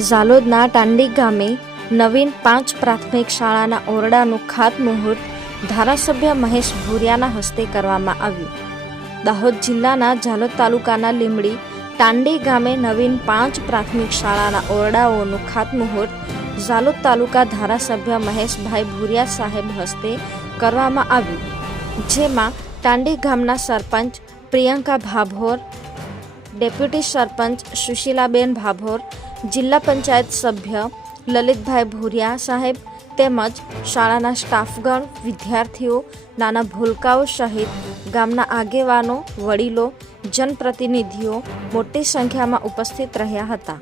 ઝાલોદના ટાંડી ગામે નવીન પાંચ પ્રાથમિક શાળાના ઓરડાનું ખાતમુહૂર્ત ધારાસભ્ય મહેશ ભૂરિયાના હસ્તે કરવામાં આવ્યું. દાહોદ જિલ્લાના ઝાલોદ તાલુકાના લીમડી ટાંડી ગામે નવીન પાંચ પ્રાથમિક શાળાના ઓરડાઓનું ખાતમુહૂર્ત ઝાલોદ તાલુકા ધારાસભ્ય મહેશભાઈ ભૂરિયા સાહેબ હસ્તે કરવામાં આવ્યું. જેમાં ટાંડી ગામના સરપંચ પ્રિયંકા ભાભોર, ડેપ્યુટી સરપંચ સુશીલાબેન ભાભોર જિલ્લા પંચાયત સભ્ય લલિતભાઈ ભૂરિયા સાહેબ તેમજ શાળાના સ્ટાફગણ, વિદ્યાર્થીઓ, નાના ભૂલકાઓ સહિત ગામના આગેવાનો, વડીલો, જનપ્રતિનિધિઓ મોટી સંખ્યામાં ઉપસ્થિત રહ્યા હતા.